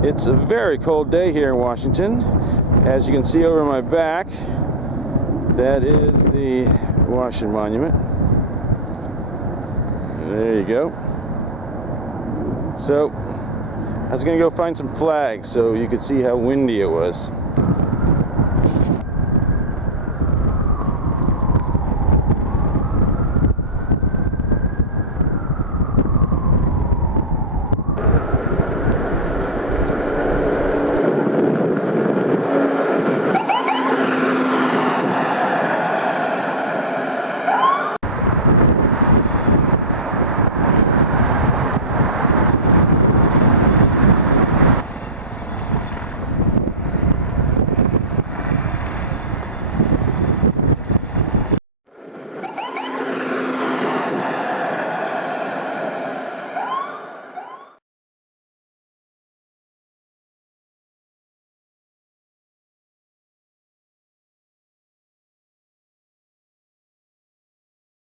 It's a very cold day here in Washington. As you can see over my back, that is the Washington Monument. There you go. So, I was going to go find some flags so you could see how windy it was.